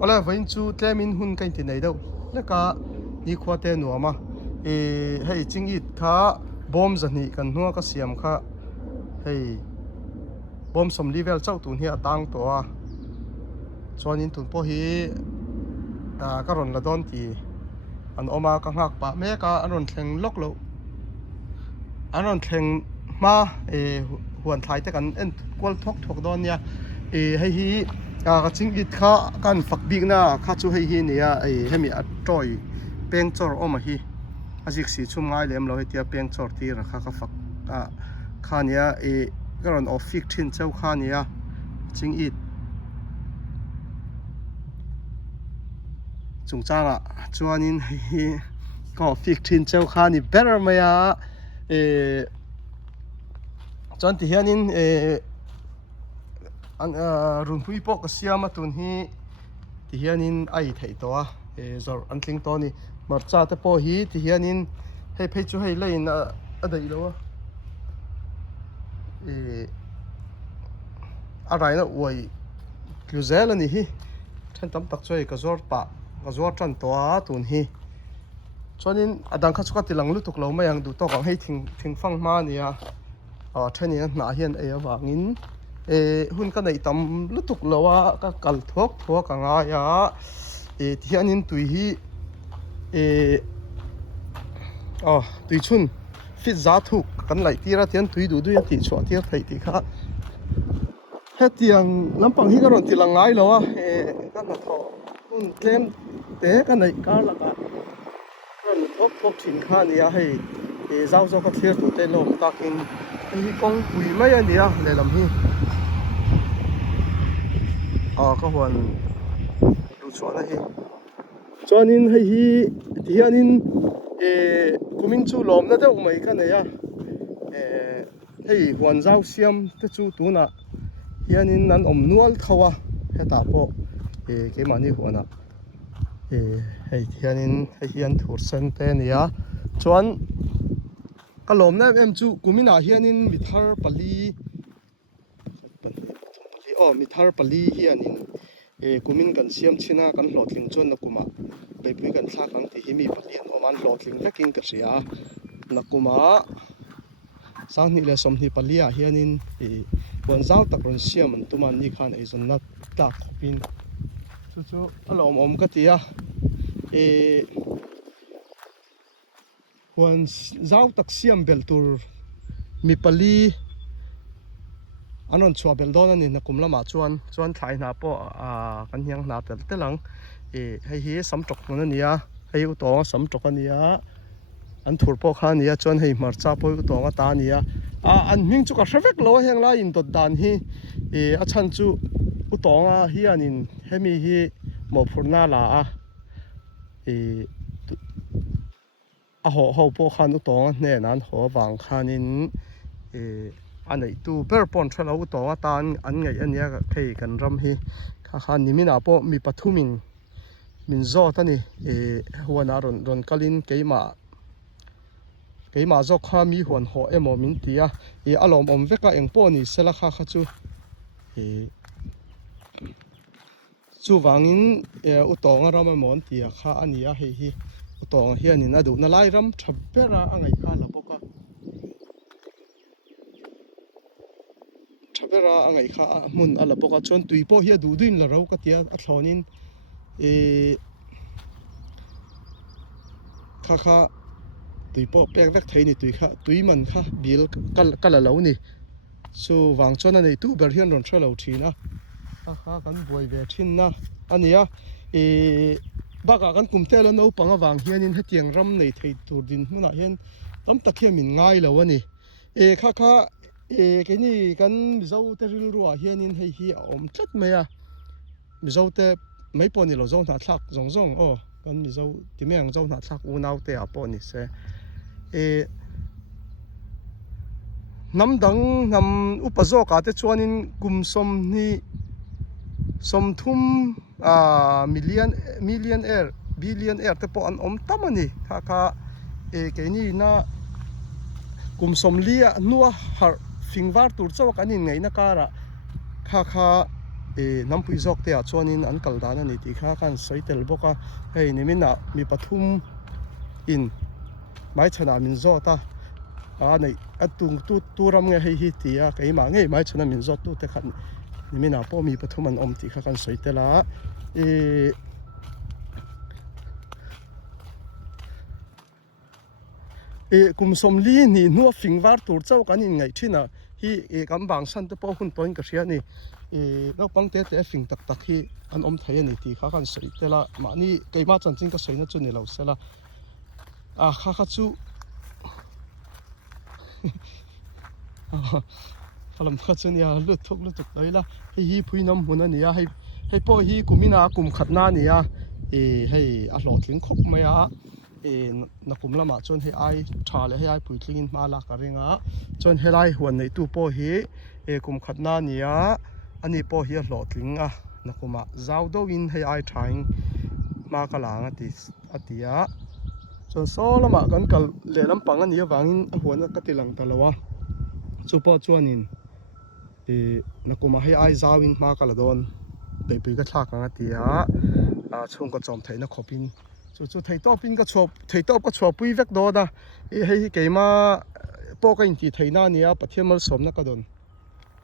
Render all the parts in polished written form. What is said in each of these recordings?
ola vain chu tlemin hun kain ti nei do leka ni khwate nuama hei chingit kha bom zani kan nuwa ka siam kha hei bom som level chau tun hi atang to a chuanin tun po hi ka ron la don ti an oma ka ngak pa me ka anon thleng lok lo anon thleng ma huan thlai te kan en kwal thok don nia hei hi ka chingit kha kan fak bik na kha chu hei hi nia hemi a troi peng chor oma hi ajik si chum ngai lem lo he tia peng chor ti ra kha fak kha nia karon ofik thin chau kha nia chingit chung changa chuanin hi ko fik thin chau kha ni better maya chuan ti hianin an run hui po ka siama tun hi ti hianin ai thei to a zor an tling to ni marcha te po hi ti hianin hei phei chu hei lein a dei lo a rai na oi kluzel ani hi then tam tak choi ka zor pa ka zor tran to a tun hi chuanin adang kha chuka tilang lutuk lo mayang du to kang hei thing fang ma nia thenin na hian awangin hun ka nei tam lutuk lowa ka kal thok anga ya thianin tui hi tui chun fit za thuk kan lai tira tian tui du ti chwa tir thei ti kha hetiang lampang hi ka ron tilang ngai lowa kan na tho hun tlem te ka nei ka laka ron thok thin kha nia hei zau ka thlir tu te lom takin hi kong pui mai ania le lam hi ka huan du chhuana hi chuanin hei hi tihianin kumin chu lom na deuh mai ka neia hei huan zau siam te chu tuna hianin an om nual thawa heta po keimani huana hei hianin hei hian thur sen te nia chuan ka lom na em chu kumina hianin mithar pali mithar pali hianin kumin kan siam china kan hlotling chuan na kuma beipui kan thla kang ti hi mi palian oman hlotling vekin ka ria na kuma sangni le somni palia hianin wan zau tak ron siam an tuman ni khan ei zon na ta khopin chu alom ka tia wan zau tak siam beltur mi pali anon chua bel don ani na kumlama chuan thlai na po kan hiang na tel telang hei hi samtok na nia hei u to samtok ania an thur po kha nia chuan hei marcha po u to nga ta nia an hming chu ka hravek lo heng la in dot dan hi a chan chu u to nga hi anin hemi hi mo phurna la a ho po khan u to ne nan ho wang khanin anei tu perpon thalo u to tan an ngai ania ka thei kan ram hi kha nimina po mi pathumin min zo tani huana ron kalin keima zo kha mi huan ho emo min tia alom om veka engpo ni sela kha chu chu wangin u to nga ram mon tia kha ania hei hi u to nga hianin adu na lai ram thabera angai kha la boka thabera angai kha mun ala boka chon tui po hi du duin la ro ka tia a thlonin kha tui po pek vek thei ni tui man kha bil kala lo ni so wang chona nei tu ber hian ron thalo thina kha kan boi ve thin na ania baka kan kumtel no panga wang hianin hetiang ram nei thei tur din hmuna hian tam tak hian min ngai lo ani kha cái ni kan mizo te ril ruwa hianin hei hi om tlat maya mizo te mai poni lo zong na thlak zong kan mizo timeng zong na thlak u nau te a poni se namdang nam upazo ka te chuanin kumsom ni somthum billionaire te po an om tamani kha cái ni na kumsom lia nuwa har fingwar tur chaw kanin ngei na kara kha nam pui zok te a chuanin an kal dan ani ti kha kan soitel boka hei nimina mi pathum in mai chana min zota a nei atung tu turam nge hei hi tia keima nge mai chana min zot tu te khan nimina po mi pathum an om ti kha kan soitela kum som li ni nu fingwar tur chau kan in ngai thina hi kam bang san te po hun toin ka ria ni no pang te fing tak tak hi an om thai ani ti kha kan soi tela ma ni keima chan ching ka soina chu ni lo sela kha chu halam kha chu ni lu thuk loila hi phuinam hun ani ya hei po hi kumina kum khatna ni ya hei a hlot ling khop maya na kum lama chon he ai thale he ai puitling in mala ka ringa chon helai huan nei tu po hi kum khatna nia ani po hi hlotling a na kuma zau do in he ai thaing ma ka langa ti atia chon solama kan kal lelam pang ani wangin a huan ka tilang talawa chu po chuanin na kuma he ai zawin ma ka la don pei ka thla ka atia chung ka chom thaina khopin chu thei topin ka chop thei top ka chop pui vek do da hei keima po ka in ti theina nia pathiamal somna ka don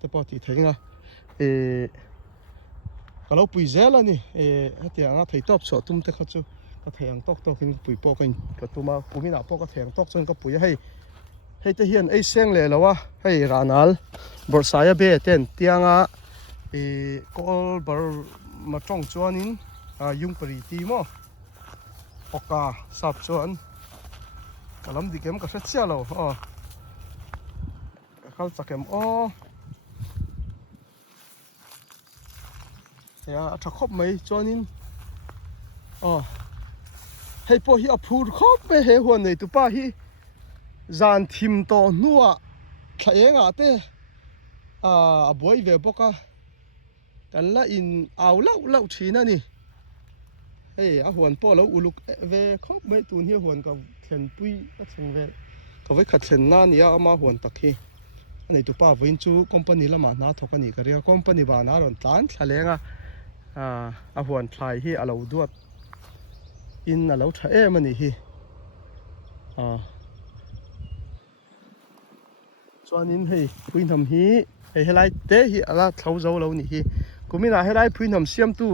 te po ti theinga kalau pui zela ni hatia nga thei top so tum te kha chu ka theiang tok kin pui po kain ka tuma kumina po ka theiang tok chon ka pui hei te hian ei seng le lawa hei ranal borsaya be ten tianga kol bar ma tong chuanin yung pari ti mo oka sap chuan kalam dikem ka hretsia lo khal chakem ya tha khop mai chuanin hei po hi a phur khop me he huan nei tu pa hi zan thim to nuwa thaenga te a boi ve boka kan la in au lau thina ni hei a huan po lo uluk ve khop mai tun hi huan ka thlen pui a cheng ve ka vai khat thlen na nia ama huan takhi nei tu pa voin chu company lama na thokani ka ria company ba na ron tlan thalenga a huan thlai hi alo duat in alo tha em ani hi chuanin hei puinham hi helai te hi ala thlau zo lo ni hi kumina helai puinham siam tu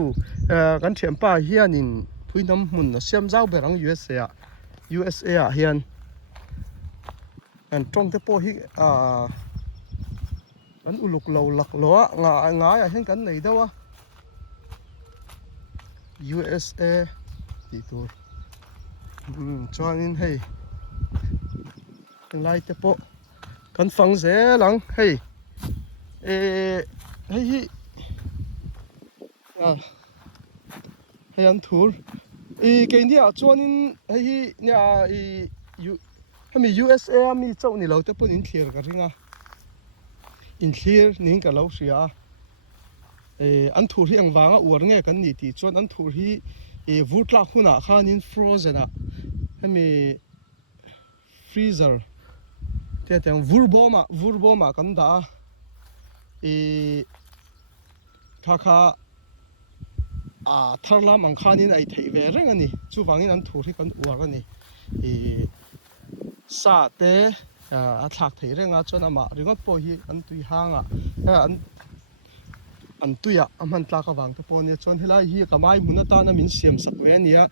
kan thiam pa hianin puinham mun na siam zau berang USA a hian an tong te po hi an uluk lo lak lo nga ya hian kan nei dawa USA ti tur chuanin hei lai te po kan phang ze lang hei hi hei an thur ke india chuanin hei nia hemi USA mi chau ni lo te pon in thlir ka ringa in thlir ning ka lo ria an thur hi angwanga ur nge kan ni ti chuan an thur hi vutla huna khanin frozen a hemi freezer te tang vurboma kan da thakha tharlam ang khanin ai thei ve reng ani chu wangin an thur hi kan ur ani sa te a thak thei renga chuan ama ringot po hi an tui hanga an tuya aman tla ka wang te po ni chuan helai hi kamai huna ta na min siam sak ve ania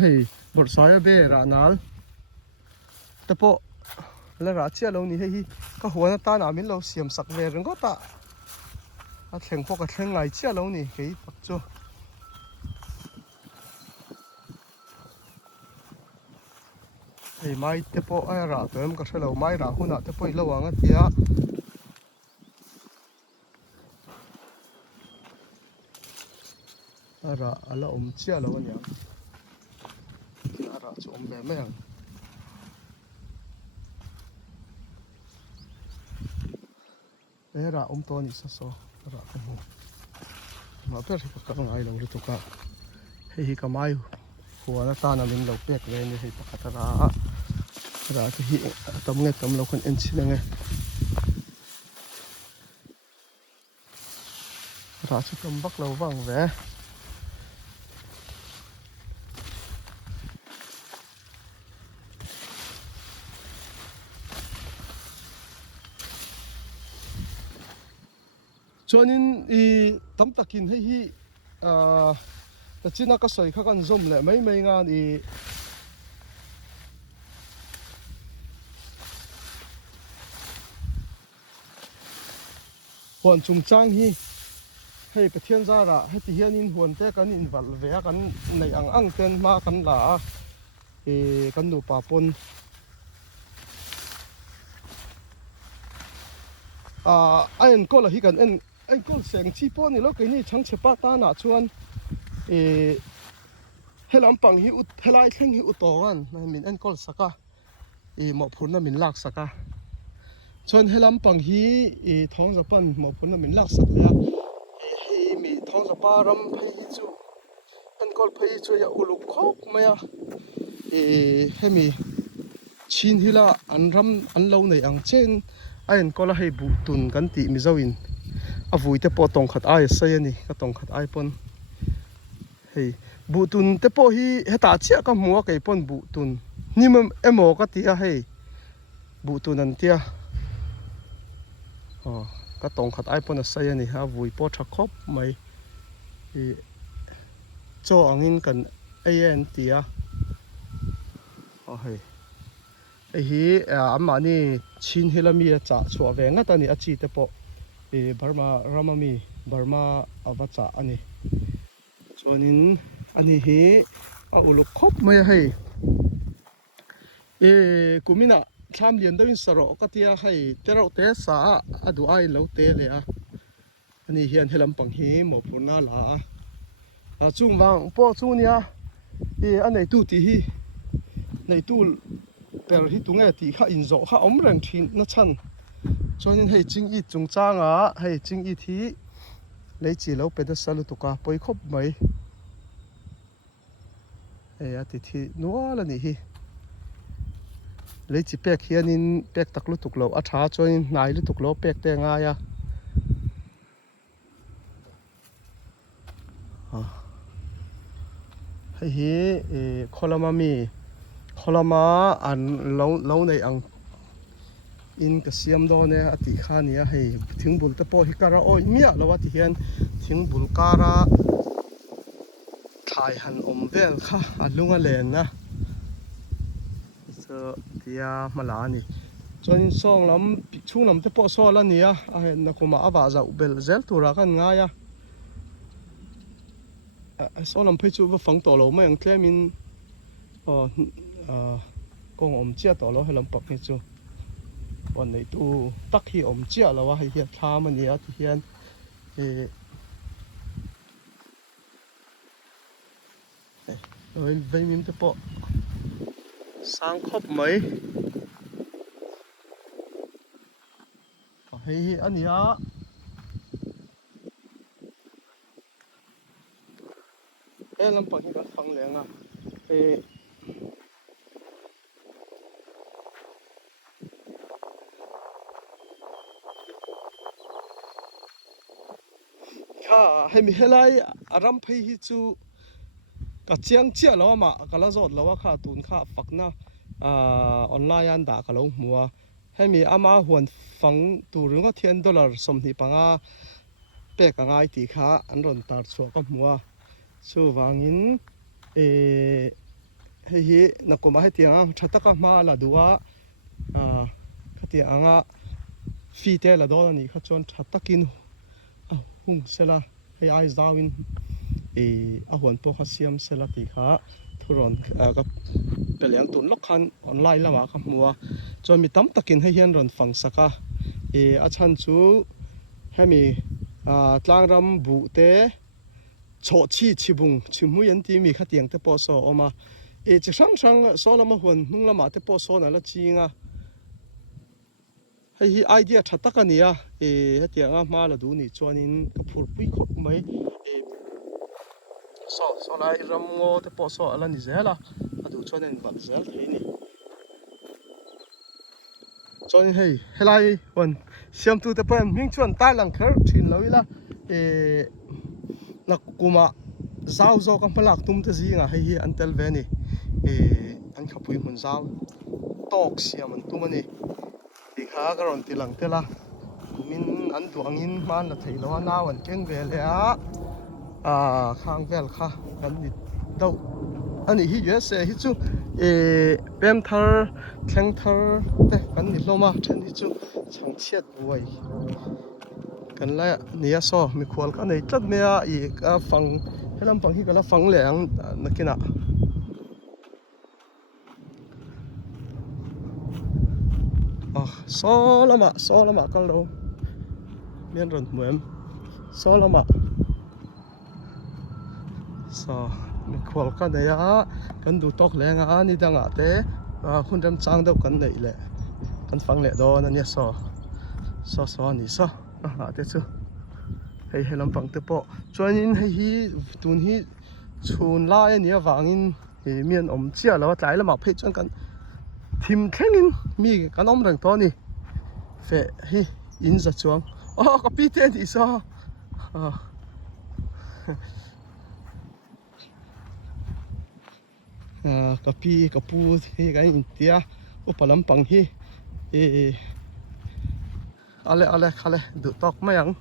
hei borsaya be ra nal te po la ra chia lo ni hei ka huana ta na min lo siam sak ve rengota a thleng po ka thleng ngai chia lo ni kei pak chu hei mai te po a ra toem ka thelo mai ra huna te po i lo anga tia ara ala chia lo ania ara chu om be me ang era to ni sa so ra ka mo ma per ka ngai lo ri to ka hei ka mai huana ta na min lo pek ve ni hei pakatara ra ki hi tam nge tam lo kan en chi nge thả chút cầm bắc lâu vàng về cho nên i tấm takin hay hi ta chỉ nó có sợi khác ăn zoom lại mấy ngàn i huan chung chang hi hay cái thiên gia ra hay thì hiện in huan te kan in val ve kan nei ang ten ma kan la kan nu pa pon anh có là hi kan anh có sang chi pon ni lo cái ni chang chepa ta na chuan helam pang hi ut helai thleng hi utongan na min anh có saka mo phun na min lak saka chuan helam pang hi thong japan mo phun na min lak sak le hi mi thong japa ram phei hi chu anh có phei chu ya uluk khok maya hemi chin hila an lo nei ang chen anh có là hay bu tun kan ti mi zoin a vui te po tong khat ai sai ani ka tong khat ai pon hei bu tun te po hi heta chia ka mua kai pon bu tun nimam emo ka tia hei bu tun an tia ka tong khat ai pon a sai ani ha vui po tha khop mai cho angin kan an tia hei hi amma ni chin hilami cha chwa ve nga tani achi te po Burma ramami Burma avacha ani chuanin ani hi a uluk khop mai hei kumina thlam lian doin saro katia hei terau te sa adu ai lo te le a ani hian helam pang hi mo purna la a chung wang po chu nia anei tu ti hi nei tu per hi tunge ti kha in zo kha om reng thin na chan chuanin hei ching i chung changa hei ching i thi lấy chỉ lâu bên đó salu tụ cả bơi khóc mấy, thì nó là gì lấy chỉ bẹc hiện in bẹc tắc lúc tụ lâu, thà cho in nai lúc tụ lâu bẹc te ngay à, hay kholama an lâu này ang in cái xiêm đó nè, ati khan nè hay tiếng bul tập po hikara oi mía lâu ati hiền tiếng bul kara thai han vel kha alunga len na, so tia malani, cho nên song lắm chung lắm tập po so là nè, na kuma ava za ubel zel tura kan ngay à, so lắm phải chú vào phẳng tổ lâu mà anh xem in, con chia tổ lâu hay làm bọc hay chúวันนี้ตู้ตักที่อมเจ้าแล้วว่าให้เฮียทามันเนี่ยที่เฮียนเว้ยมิมจะปะสร้างครบไหมให้อันนี้ลำปังที่กันฟังแรงอ่ะให้มีอะไรอารมณ์เพฮิจูกับเชียงเชี่ยแล้วมาก็ละจอดแล้วว่าข้าตูนข้าฝักนะออนไลน์อันด่ากันแล้วมัวให้มีอามาหวนฟังตูรึงก็$10สมที่ปังอาเป๊กง่ายตีข้าอันรอนตัดชัวกับมัวสู้วางินให้นักกมาให้เตียงชัดตะกับมาละดูว่าข้าเตียงฟีเตละดอลนี่ข้าจนชัดตะกินหุ่งเสละให้ไอซ์ดาวินอาหวนพวกเขาเสียมเสละตีขาทุรนกับเป็นเรื่องตุนล็อกคันออนไลน์แล้วว่าครับมัวจนมีตั้มตะกินให้เฮียนรอนฟังสักอาชันจูให้มีตลางรำบุเตโฉชีชิบุงชิมุยันตีมีขัดเตียงเตปอโซออกมาจะช่างโซละมาหวนนุ่งละมาเตปอโซนั่นละจริงให้ไอเดียชัดตะกันเนี่ยเตียงมาละดูนี่จวนนินกับผู้ปุ้ยขบไหมโซลายรำงอเตปอโซอะไรนี่เจ้าละดูจวนนินบัดเจ้าเฮ้ยนี่จวนนินให้ไลวันเสียมตูเตปอนมิ่งชวนตายหลังเคอร์ชินแล้วละ nak kuma zau zo kan palak tum te zinga hei hi an tel ve ni an khapui mun zau tok siam an tumani ti kha ka ron ti lang tela min an duangin man la thei lo na wan keng ve le a khang vel kha kan ni dau ani hi USA hi chu pem thar thleng thar te kan ni hloma then hi chu chang chiat buai kan la nia so mi khwal ka nei tlat mea ka fang helam pang hi kala fang le ang nakina solama kal lo mian ron muem solama so mi khwal ka nei a kan du tok le nga ni danga te khun ram chang deuh kan nei le kan fang le do na nia so ni so te chu hei helam pang te po chuanin hei hi tun hi chhun lai ania wangin mian om chia lo tlai lama phei chuan kan thim thlengin mi kan om rang to ni fe hi in za chuang ka pi te ni so ka pu hi kan in tia upalam pang hi ale khale du tok mayang